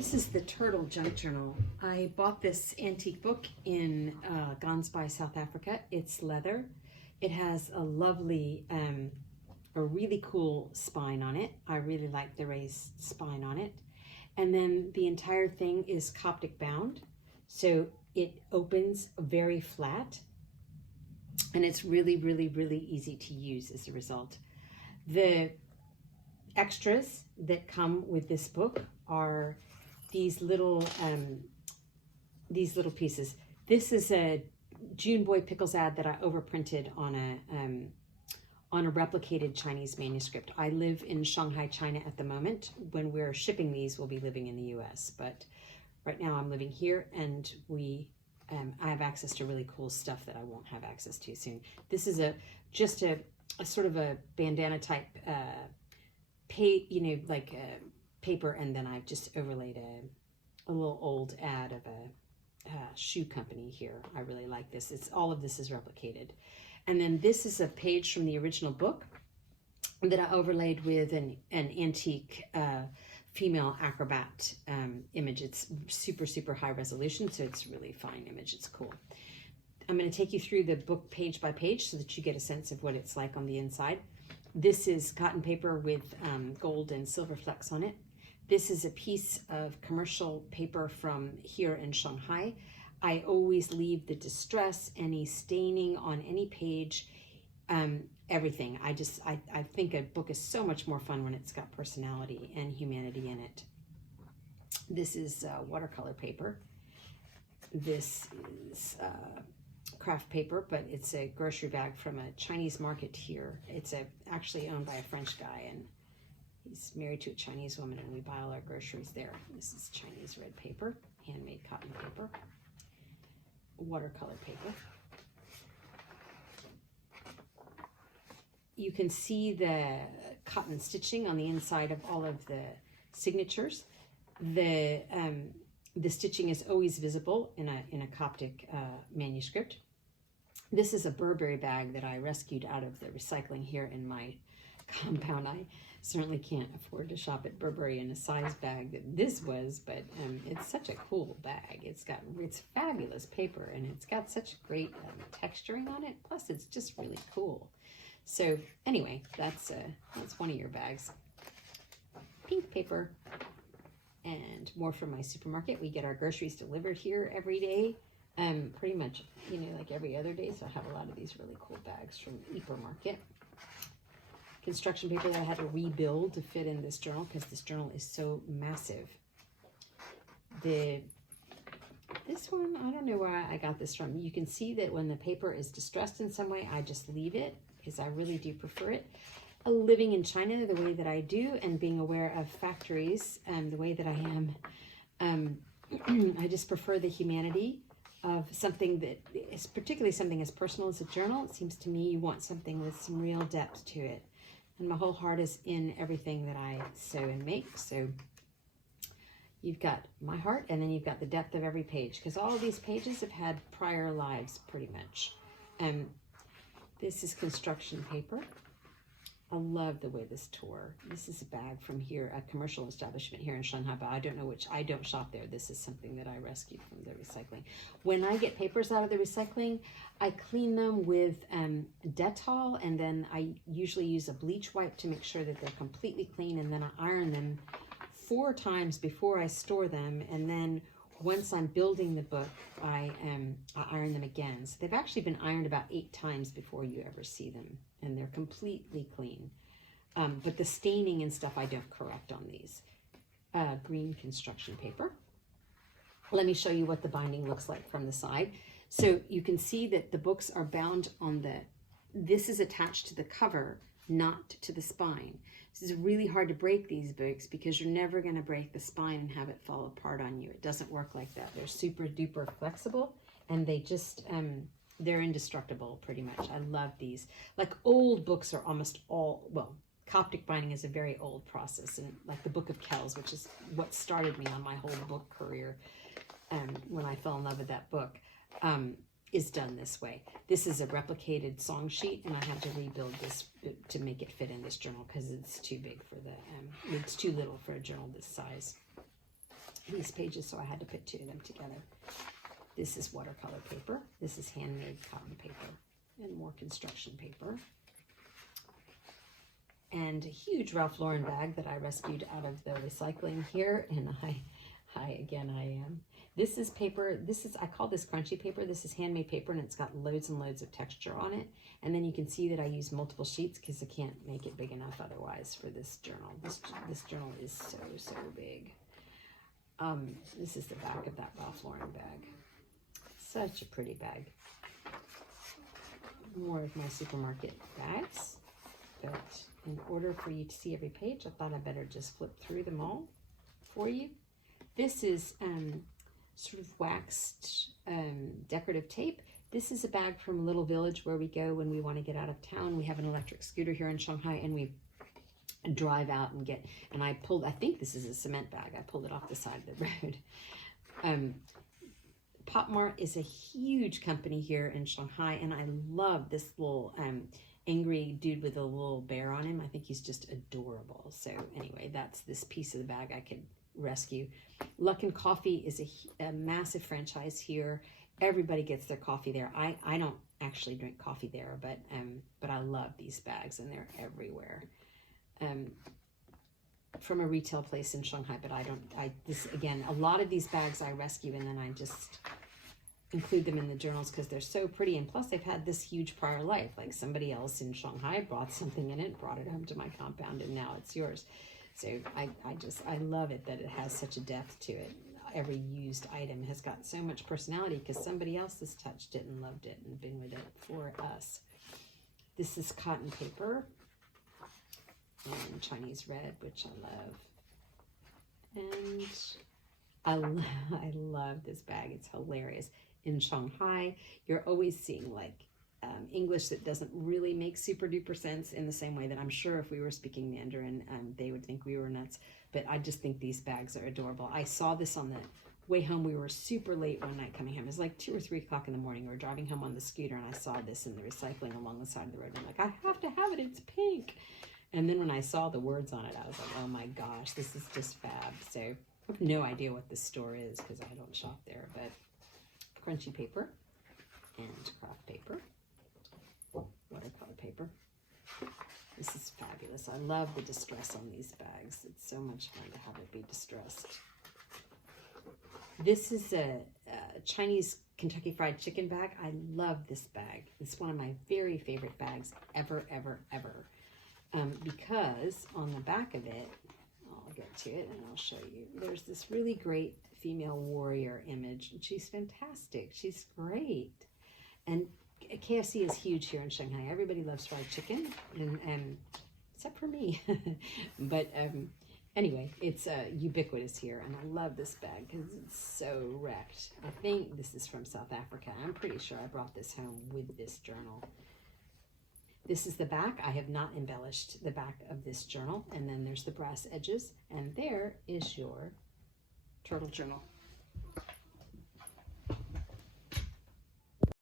This is the Turtle Junk Journal. I bought this antique book in Gansby, South Africa. It's leather. It has a lovely, a really cool spine on it. I really like the raised spine on it. And then the entire thing is Coptic bound. So it opens very flat. And it's really, really, really easy to use as a result. The extras that come with this book are these little pieces. This is a June Boy Pickles ad that I overprinted on a replicated Chinese manuscript. I live in Shanghai, China at the moment. When we're shipping these, we'll be living in the US, but right now I'm living here, and I have access to really cool stuff that I won't have access to soon. This is just a sort of a bandana type paper, and then I've just overlaid a little old ad of a shoe company here. I really like this. All of this is replicated. And then this is a page from the original book that I overlaid with an antique female acrobat image. It's super, super high resolution, so it's a really fine image. It's cool. I'm going to take you through the book page by page so that you get a sense of what it's like on the inside. This is cotton paper with gold and silver flecks on it. This is a piece of commercial paper from here in Shanghai. I always leave the distress, any staining on any page, everything. I think a book is so much more fun when it's got personality and humanity in it. This is watercolor paper. This is craft paper, but it's a grocery bag from a Chinese market here. It's actually owned by a French guy, and he's married to a Chinese woman, and we buy all our groceries there. This is Chinese red paper, handmade cotton paper, watercolor paper. You can see the cotton stitching on the inside of all of the signatures. The stitching is always visible in a Coptic manuscript. This is a Burberry bag that I rescued out of the recycling here in my compound. I certainly can't afford to shop at Burberry in a size bag that this was, but it's such a cool bag. It's fabulous paper, and it's got such great texturing on it. Plus, it's just really cool. So anyway, that's one of your bags. Pink paper, and more from my supermarket. We get our groceries delivered here every day, pretty much, like every other day. So I have a lot of these really cool bags from Yper Market. Construction paper that I had to rebuild to fit in this journal because this journal is so massive. This one, I don't know where I got this from. You can see that when the paper is distressed in some way, I just leave it because I really do prefer it. Living in China the way that I do, and being aware of factories the way that I am, I just prefer the humanity of something that is particularly something as personal as a journal. It seems to me you want something with some real depth to it. And my whole heart is in everything that I sew and make. So you've got my heart, and then you've got the depth of every page, because all of these pages have had prior lives pretty much. This is construction paper. I love the way this tore. This is a bag from here, a commercial establishment here in Shanghai, but I don't know which. I don't shop there. This is something that I rescued from the recycling. When I get papers out of the recycling, I clean them with Dettol, and then I usually use a bleach wipe to make sure that they're completely clean, and then I iron them 4 times before I store them, and then once I'm building the book, I iron them again. So they've actually been ironed about 8 times before you ever see them, and they're completely clean. But the staining and stuff I don't correct on these. Green construction paper. Let me show you what the binding looks like from the side. So you can see that the books are bound on this is attached to the cover, not to the spine. This is really hard to break these books because you're never going to break the spine and have it fall apart on you. It doesn't work like that. They're super duper flexible, and they just they're indestructible pretty much. I love these. Like, old books are almost all, well, Coptic binding is a very old process, and like the Book of Kells, which is what started me on my whole book career, when I fell in love with that book, is done this way. This is a replicated song sheet, and I had to rebuild this to make it fit in this journal because it's too big for it's too little for a journal this size. these pages, so I had to put two of them together. This is watercolor paper. This is handmade cotton paper and more construction paper. And a huge Ralph Lauren bag that I rescued out of the recycling here. And I am. This is paper. I call this crunchy paper. This is handmade paper, and it's got loads and loads of texture on it. And then you can see that I use multiple sheets because I can't make it big enough otherwise for this journal. This journal is so big. This is the back of that Ralph Lauren bag. Such a pretty bag. More of my supermarket bags. But in order for you to see every page, I thought I better just flip through them all for you. This is sort of waxed decorative tape. This is a bag from a little village where we go when we want to get out of town. We have an electric scooter here in Shanghai, and we drive out and get, and I think this is a cement bag. I pulled it off the side of the road. Popmart is a huge company here in Shanghai, and I love this little angry dude with a little bear on him. I think he's just adorable. So anyway, that's this piece of the bag I could rescue. Luckin Coffee is a massive franchise here. Everybody gets their coffee there. I don't actually drink coffee there, but I love these bags, and they're everywhere. From a retail place in Shanghai, but this again, a lot of these bags I rescue, and then I just include them in the journals because they're so pretty, and plus they've had this huge prior life. Like somebody else in Shanghai brought something in it, brought it home to my compound, and now it's yours. So I love it that it has such a depth to it. Every used item has got so much personality because somebody else has touched it and loved it and been with it for us. This is cotton paper and Chinese red, which I love. And I love this bag. It's hilarious. In Shanghai, you're always seeing like English that doesn't really make super duper sense, in the same way that I'm sure if we were speaking Mandarin, they would think we were nuts. But I just think these bags are adorable. I saw this on the way home. We were super late one night coming home. It was like 2 or 3 o'clock in the morning. We were driving home on the scooter, and I saw this in the recycling along the side of the road. I'm like, I have to have it. It's pink. And then when I saw the words on it, I was like, oh my gosh, this is just fab. So I have no idea what this store is because I don't shop there, but crunchy paper and craft paper, watercolor paper. This is fabulous. I love the distress on these bags. It's so much fun to have it be distressed. This is a Chinese Kentucky Fried Chicken bag. I love this bag. It's one of my very favorite bags ever. Because on the back of it, I'll get to it and I'll show you, there's this really great female warrior image, and she's fantastic. She's great. And KFC is huge here in Shanghai. Everybody loves fried chicken, and except for me. But anyway, it's ubiquitous here, and I love this bag because it's so wrecked. I think this is from South Africa. I'm pretty sure I brought this home with this journal. This is the back. I have not embellished the back of this journal. And then there's the brass edges. And there is your turtle journal.